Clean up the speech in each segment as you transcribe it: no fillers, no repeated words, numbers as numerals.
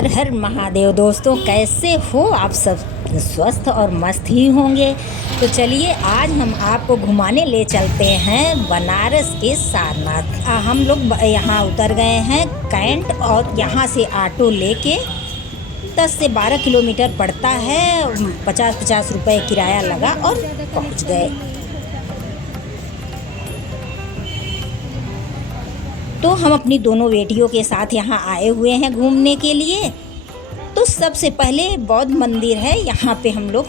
हर हर महादेव। दोस्तों कैसे हो आप सब? स्वस्थ और मस्त ही होंगे। तो चलिए आज हम आपको घुमाने ले चलते हैं बनारस के सारनाथ। हम लोग यहाँ उतर गए हैं कैंट और यहाँ से ऑटो लेके 10 से 12 किलोमीटर पड़ता है। 50-50 रुपये किराया लगा और पहुँच गए। तो हम अपनी दोनों बेटियों के साथ यहाँ आए हुए हैं घूमने के लिए। तो सबसे पहले बौद्ध मंदिर है, यहाँ पे हम लोग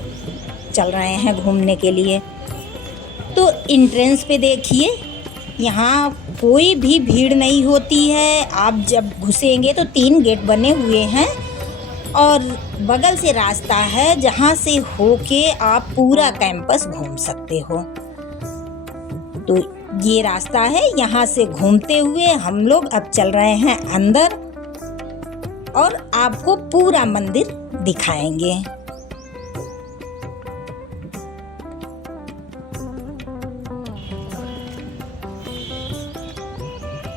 चल रहे हैं घूमने के लिए। तो एंट्रेंस पे देखिए, यहाँ कोई भी भीड़ नहीं होती है। आप जब घुसेंगे तो 3 गेट बने हुए हैं और बगल से रास्ता है जहाँ से होके आप पूरा कैंपस घूम सकते हो। तो ये रास्ता है, यहाँ से घूमते हुए हम लोग अब चल रहे हैं अंदर और आपको पूरा मंदिर दिखाएंगे।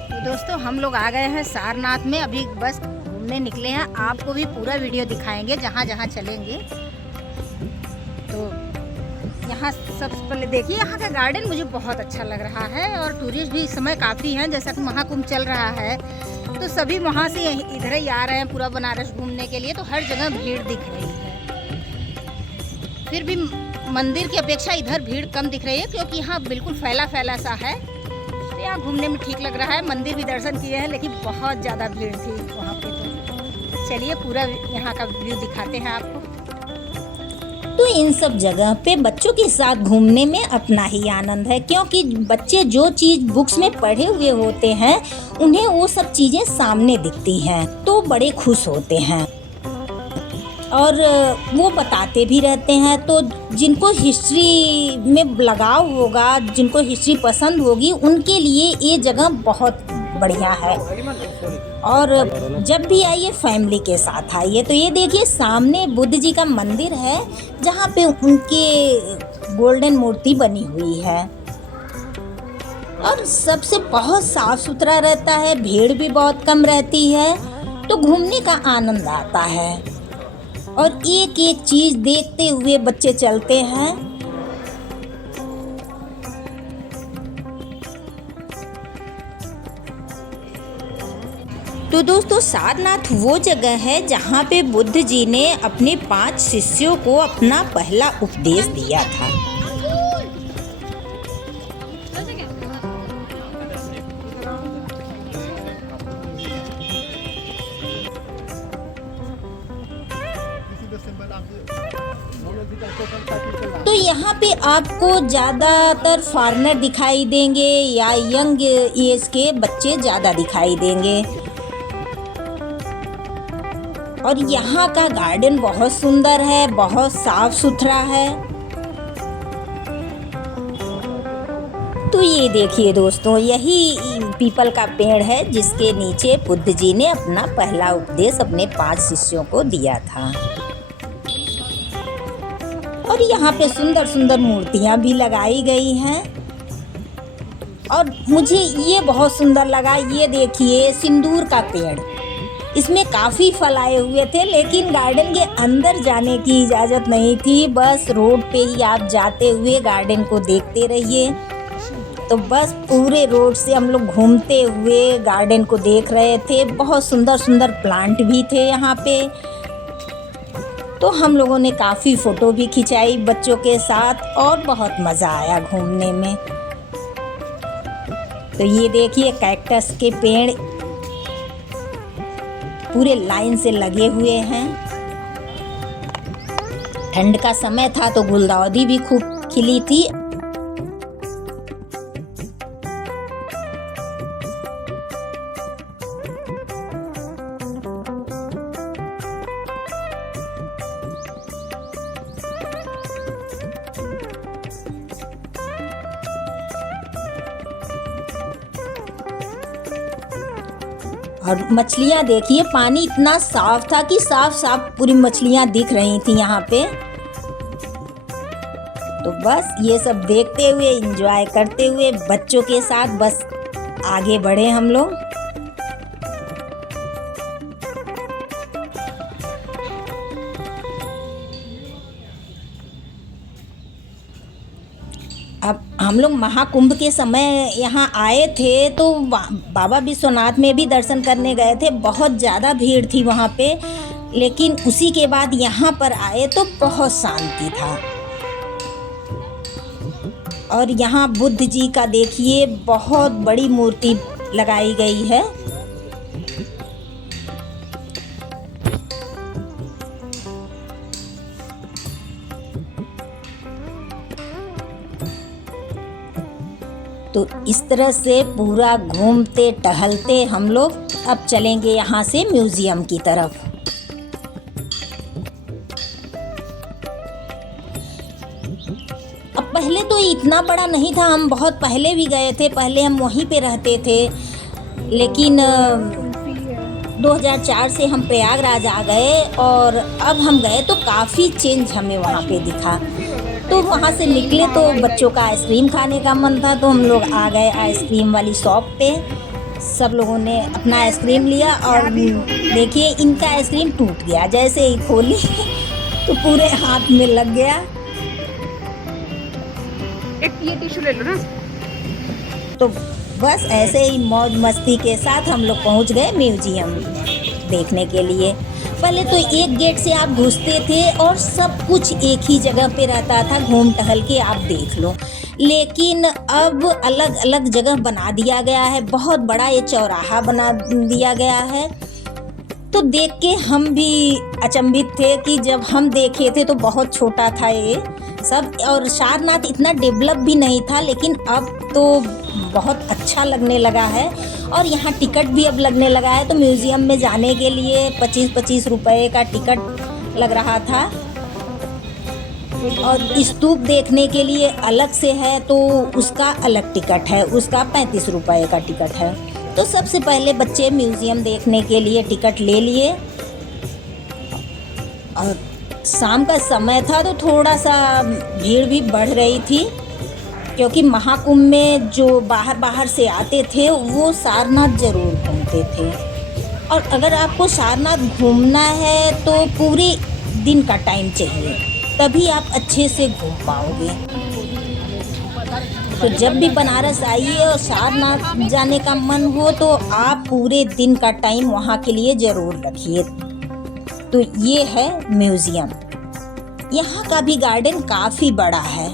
तो दोस्तों हम लोग आ गए हैं सारनाथ में, अभी बस घूमने निकले हैं। आपको भी पूरा वीडियो दिखाएंगे जहाँ जहाँ चलेंगे। तो यहाँ सबसे पहले देखिए, यहाँ का गार्डन मुझे बहुत अच्छा लग रहा है और टूरिस्ट भी इस समय काफ़ी हैं। जैसा कि महाकुंभ चल रहा है तो सभी वहाँ से इधर ही आ रहे हैं पूरा बनारस घूमने के लिए। तो हर जगह भीड़ दिख रही है। फिर भी मंदिर की अपेक्षा इधर भीड़ कम दिख रही है क्योंकि यहाँ बिल्कुल फैला फैला सा है। तो यहाँ घूमने में ठीक लग रहा है। मंदिर भी दर्शन किए हैं लेकिन बहुत ज़्यादा भीड़ थी वहाँ पे। तो चलिए पूरा यहाँ का व्यू दिखाते हैं आपको। तो इन सब जगह पे बच्चों के साथ घूमने में अपना ही आनंद है, क्योंकि बच्चे जो चीज़ बुक्स में पढ़े हुए होते हैं उन्हें वो सब चीज़ें सामने दिखती हैं तो बड़े खुश होते हैं और वो बताते भी रहते हैं। तो जिनको हिस्ट्री में लगाव होगा, जिनको हिस्ट्री पसंद होगी, उनके लिए ये जगह बहुत बढ़िया है। और जब भी आइए फैमिली के साथ आइए। तो ये देखिए सामने बुद्ध जी का मंदिर है जहाँ पे उनके गोल्डन मूर्ति बनी हुई है और सबसे बहुत साफ सुथरा रहता है। भीड़ भी बहुत कम रहती है तो घूमने का आनंद आता है और एक एक चीज़ देखते हुए बच्चे चलते हैं। तो दोस्तों सारनाथ वो जगह है जहाँ पे बुद्ध जी ने अपने 5 शिष्यों को अपना पहला उपदेश दिया था। तो यहाँ पे आपको ज़्यादातर फॉरेनर दिखाई देंगे या यंग एज के बच्चे ज़्यादा दिखाई देंगे। और यहाँ का गार्डन बहुत सुंदर है, बहुत साफ सुथरा है। तो ये देखिए दोस्तों, यही पीपल का पेड़ है जिसके नीचे बुद्ध जी ने अपना पहला उपदेश अपने 5 शिष्यों को दिया था। और यहाँ पे सुंदर सुंदर मूर्तियाँ भी लगाई गई हैं और मुझे ये बहुत सुंदर लगा। ये देखिए सिंदूर का पेड़, इसमें काफ़ी फल आए हुए थे लेकिन गार्डन के अंदर जाने की इजाज़त नहीं थी। बस रोड पे ही आप जाते हुए गार्डन को देखते रहिए। तो बस पूरे रोड से हम लोग घूमते हुए गार्डन को देख रहे थे। बहुत सुंदर सुंदर प्लांट भी थे यहाँ पे। तो हम लोगों ने काफ़ी फ़ोटो भी खिंचाई बच्चों के साथ और बहुत मज़ा आया घूमने में। तो ये देखिए कैक्टस के पेड़ पूरे लाइन से लगे हुए हैं। ठंड का समय था तो गुलदाउदी भी खूब खिली थी। और मछलियाँ देखिए, पानी इतना साफ था कि साफ साफ पूरी मछलियाँ दिख रही थी यहाँ पे। तो बस ये सब देखते हुए एंजॉय करते हुए बच्चों के साथ बस आगे बढ़े हम लोग। अब हम लोग महाकुंभ के समय यहाँ आए थे तो बाबा विश्वनाथ में भी दर्शन करने गए थे। बहुत ज़्यादा भीड़ थी वहाँ पे, लेकिन उसी के बाद यहाँ पर आए तो बहुत शांति था। और यहाँ बुद्ध जी का देखिए बहुत बड़ी मूर्ति लगाई गई है। तो इस तरह से पूरा घूमते टहलते हम लोग अब चलेंगे यहाँ से म्यूज़ियम की तरफ। अब पहले तो इतना बड़ा नहीं था, हम बहुत पहले भी गए थे, पहले हम वहीं पे रहते थे, लेकिन 2004 से हम प्रयागराज आ गए और अब हम गए तो काफ़ी चेंज हमें वहाँ पे दिखा। तो वहाँ से निकले तो बच्चों का आइसक्रीम खाने का मन था, तो हम लोग आ गए आइसक्रीम वाली शॉप पे। सब लोगों ने अपना आइसक्रीम लिया और देखिए इनका आइसक्रीम टूट गया, जैसे ही खोली तो पूरे हाथ में लग गया। एक ये टिश्यू ले लो ना। तो बस ऐसे ही मौज मस्ती के साथ हम लोग पहुँच गए म्यूजियम देखने के लिए। पहले तो एक गेट से आप घुसते थे और सब कुछ एक ही जगह पे रहता था, घूम टहल के आप देख लो। लेकिन अब अलग अलग जगह बना दिया गया है, बहुत बड़ा ये चौराहा बना दिया गया है। तो देख के हम भी अचंभित थे कि जब हम देखे थे तो बहुत छोटा था ये सब, और सारनाथ इतना डेवलप भी नहीं था, लेकिन अब तो बहुत अच्छा लगने लगा है। और यहाँ टिकट भी अब लगने लगा है, तो म्यूज़ियम में जाने के लिए 25-25 रुपए का टिकट लग रहा था। और स्तूप देखने के लिए अलग से है तो उसका अलग टिकट है, उसका 35 रुपए का टिकट है। तो सबसे पहले बच्चे म्यूज़ियम देखने के लिए टिकट ले लिए। और शाम का समय था तो थोड़ा सा भीड़ भी बढ़ रही थी, क्योंकि महाकुंभ में जो बाहर से आते थे वो सारनाथ ज़रूर घूमते थे। और अगर आपको सारनाथ घूमना है तो पूरे दिन का टाइम चाहिए, तभी आप अच्छे से घूम पाओगे। तो जब भी बनारस आइए और सारनाथ जाने का मन हो तो आप पूरे दिन का टाइम वहाँ के लिए ज़रूर रखिए। तो ये है म्यूज़ियम। यहाँ का भी गार्डन काफ़ी बड़ा है।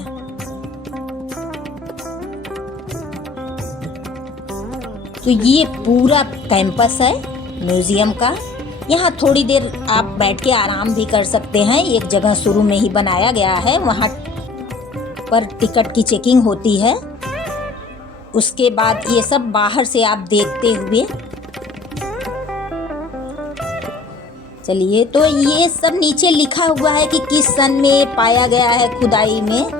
तो ये पूरा कैंपस है म्यूज़ियम का। यहाँ थोड़ी देर आप बैठ के आराम भी कर सकते हैं। एक जगह शुरू में ही बनाया गया है, वहाँ पर टिकट की चेकिंग होती है। उसके बाद ये सब बाहर से आप देखते हुए चलिए। तो ये सब नीचे लिखा हुआ है कि किस सन में पाया गया है खुदाई में।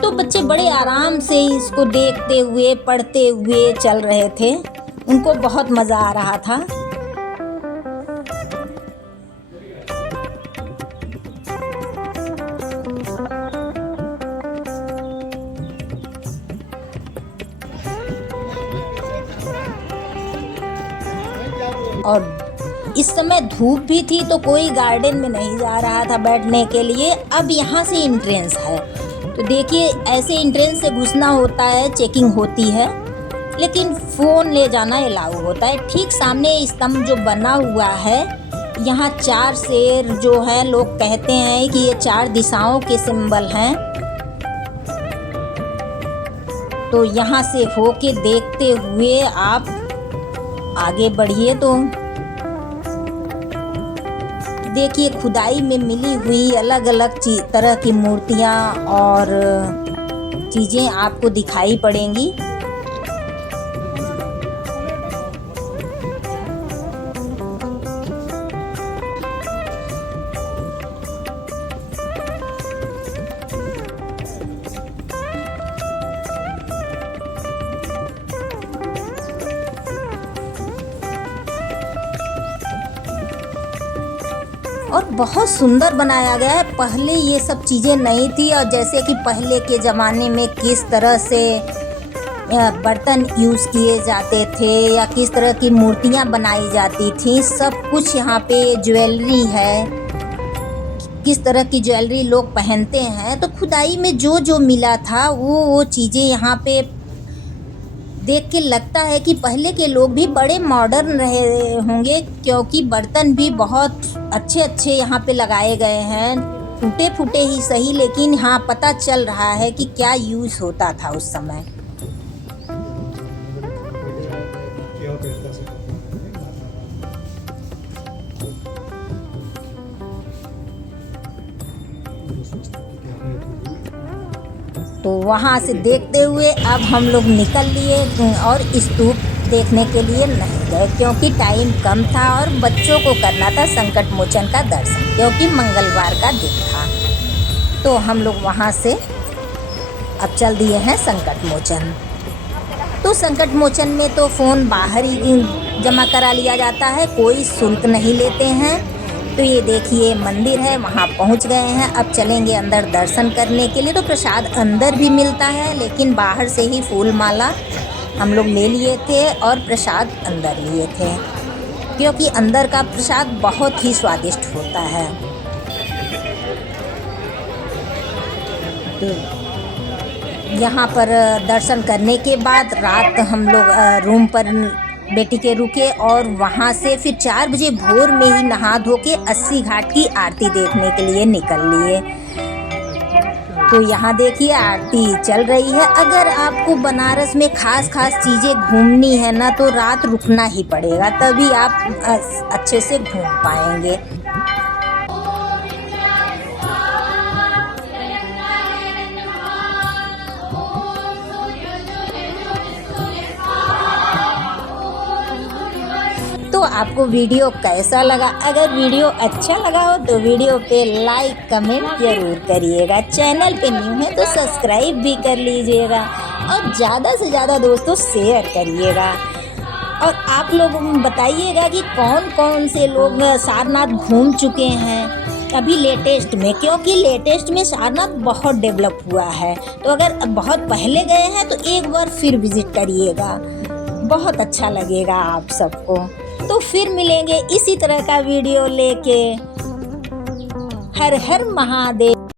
तो बच्चे बड़े आराम से इसको देखते हुए पढ़ते हुए चल रहे थे, उनको बहुत मज़ा आ रहा था। और इस समय धूप भी थी तो कोई गार्डन में नहीं जा रहा था बैठने के लिए। अब यहाँ से एंट्रेंस है, तो देखिए ऐसे एंट्रेंस से घुसना होता है, चेकिंग होती है, लेकिन फ़ोन ले जाना अलाउ होता है। ठीक सामने स्तंभ जो बना हुआ है, यहाँ 4 शेर जो है, लोग कहते हैं कि ये 4 दिशाओं के सिंबल हैं। तो यहाँ से होके देखते हुए आप आगे बढ़िए। तो देखिए खुदाई में मिली हुई अलग अलग तरह की मूर्तियाँ और चीज़ें आपको दिखाई पड़ेंगी। और बहुत सुंदर बनाया गया है। पहले ये सब चीज़ें नहीं थी, और जैसे कि पहले के ज़माने में किस तरह से बर्तन यूज़ किए जाते थे या किस तरह की मूर्तियाँ बनाई जाती थी, सब कुछ यहाँ पे ज्वेलरी है, किस तरह की ज्वेलरी लोग पहनते हैं। तो खुदाई में जो जो मिला था वो चीज़ें यहाँ पे देख के लगता है कि पहले के लोग भी बड़े मॉडर्न रहे होंगे, क्योंकि बर्तन भी बहुत अच्छे अच्छे यहाँ पे लगाए गए हैं, टूटे फूटे ही सही, लेकिन हाँ पता चल रहा है कि क्या यूज़ होता था उस समय। तो वहाँ से देखते हुए अब हम लोग निकल लिए और स्तूप देखने के लिए नहीं गए, क्योंकि टाइम कम था और बच्चों को करना था संकट मोचन का दर्शन, क्योंकि मंगलवार का दिन था। तो हम लोग वहाँ से अब चल दिए हैं संकट मोचन। तो संकट मोचन में तो फ़ोन बाहर ही जमा करा लिया जाता है, कोई शुल्क नहीं लेते हैं। तो ये देखिए मंदिर है, वहाँ पहुँच गए हैं। अब चलेंगे अंदर दर्शन करने के लिए। तो प्रसाद अंदर भी मिलता है, लेकिन बाहर से ही फूल माला हम लोग ले लिए थे और प्रसाद अंदर लिए थे, क्योंकि अंदर का प्रसाद बहुत ही स्वादिष्ट होता है। तो यहाँ पर दर्शन करने के बाद रात हम लोग रूम पर बेटी के रुके और वहाँ से फिर 4 बजे भोर में ही नहा धो के 80 घाट की आरती देखने के लिए निकल लिए। तो यहाँ देखिए आरती चल रही है। अगर आपको बनारस में खास चीज़ें घूमनी है ना, तो रात रुकना ही पड़ेगा, तभी आप अच्छे से घूम पाएंगे। तो आपको वीडियो कैसा लगा? अगर वीडियो अच्छा लगा हो तो वीडियो पे लाइक कमेंट ज़रूर करिएगा। चैनल पे न्यू है तो सब्सक्राइब भी कर लीजिएगा और ज़्यादा से ज़्यादा दोस्तों शेयर करिएगा। और आप लोग बताइएगा कि कौन कौन से लोग सारनाथ घूम चुके हैं अभी लेटेस्ट में, क्योंकि लेटेस्ट में सारनाथ बहुत डेवलप हुआ है। तो अगर बहुत पहले गए हैं तो एक बार फिर विज़िट करिएगा, बहुत अच्छा लगेगा आप सबको। तो फिर मिलेंगे इसी तरह का वीडियो लेके। हर हर महादेव।